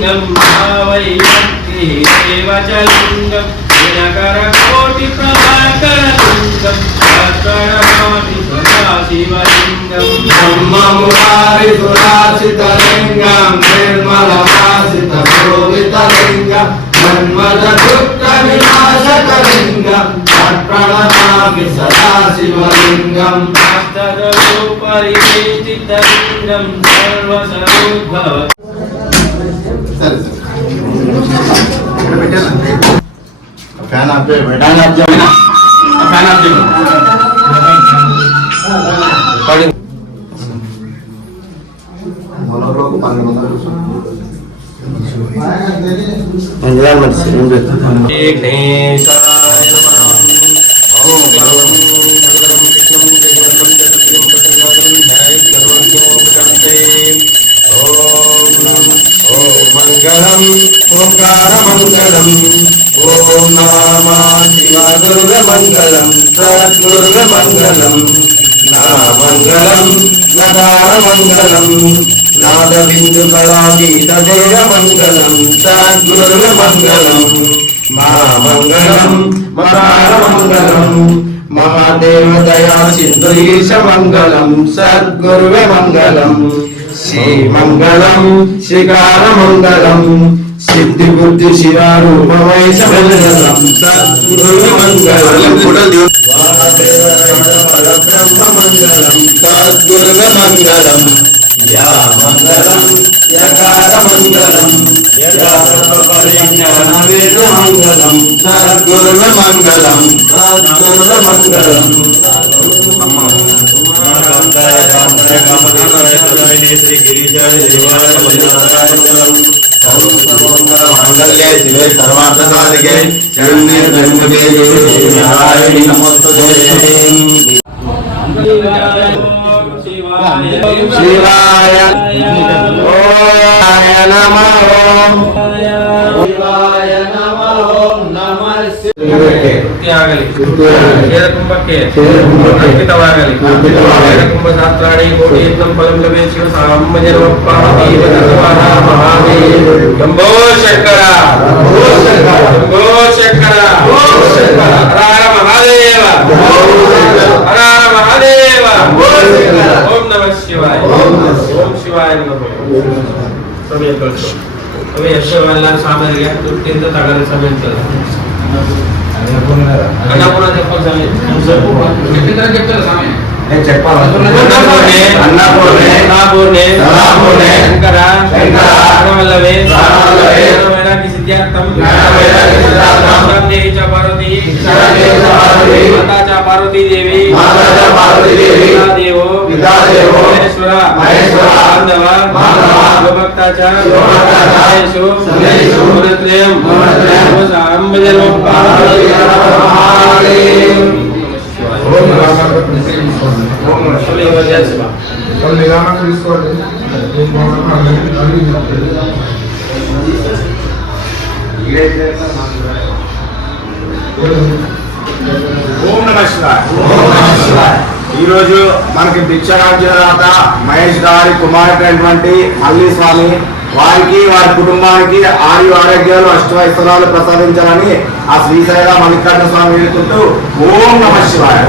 शिवलिङ्गं भावयन्ति देवचलिङ्गं दिनकरकोटिप्रभाकरलिङ्गं तत्प्रणमामि सदा शिवलिङ्गं ब्रह्ममुरारिसुरासितलिङ्गं निर्मलवासितशोभितलिङ्गं मन्मथदुःखविनाशकलिङ्गं तत्प्रणमामि सदा शिवलिङ्गं तदरूपरिवेष्टितलिङ्गं सर्वसरोद्भव फैन आप पे बैठा है आप जाओ ना फैन आप देखो मोनोलोग पानी में अंजलाल मत से मंगलम ओंकार मंगलम ओम नमः शिवाय दुर्ग मंगलम सद्गुरुर्ग मंगलम नामंगलम नकार मंगलम नाद बिंदु कलातीत देव मंगलम सद्गुरुर्ग मंगलम महामंगलम मकार मंगलम महादेव दया सिंधु ईश मंगलम सद्गुरुर्ग मंगलम श्री मंगलम श्रीकार मंगलम सिद्धि बुद्धि शिवारूप वैश मंगलम सद्गुरु मंगलम वासुदेव ब्रह्म मंगलम सद्गुरु मंगलम या मंगलम यकार मंगलम यदा परिज्ञान वेद मंगलम सद्गुरु मंगलम सद्गुरु मंगलम शिवाय नमः शिवाय नमः ಆಗಲಿ ಕ್ಷೇತ್ರಕುಂಭಕ್ಕೆ ಅರ್ಪಿತವಾಗಲಿ ಕ್ಷೇತ್ರಕುಂಭ ಶಾಸ್ತ್ರಾಣಿ ಕೋಟಿ ಯತ್ನಂ ಫಲಂ ಲಭೆ ಶಿವ ಸಾಂಬಜನವಪ್ಪ ಮಹಾದೇವ ಶಂಭೋ ಶಂಕರ ಶಂಭೋ ಶಂಕರ ಹರ ಮಹಾದೇವ ಹರ ಮಹಾದೇವ ಓಂ ನಮಃ ಶಿವಾಯ ಓಂ ಶಿವಾಯ ನಮಃ ಸಮಯ ಕಳಿಸು ಸಮಯ ಯಶೋವೆಲ್ಲ ಸಾಮರಿಗೆ ತುಟ್ಟಿಂದ ತಗದ ಸಮಯ అన్నపూర్ణ చెప్పాలి చెప్తారు సమయం అన్నపూర్ణే శంకర వల్లవే సిద్ధార్థం పార్వతీ పార్వతీ దేవి దేవో మహేశ్వర ఓం నమః శివాయ ఈ రోజు మనకి భిక్షారాజ్యదాత మహేష్ గారి కుమారుడైనటువంటి మల్లి స్వామి వారికి వారి కుటుంబానికి ఆయు ఆరోగ్యాలు అష్టైశ్వర్యాలు ప్రసాదించాలని ఆ శ్రీశైల మల్లికార్జున స్వామి వేడుకుంటూ ఓం నమః శివాయ.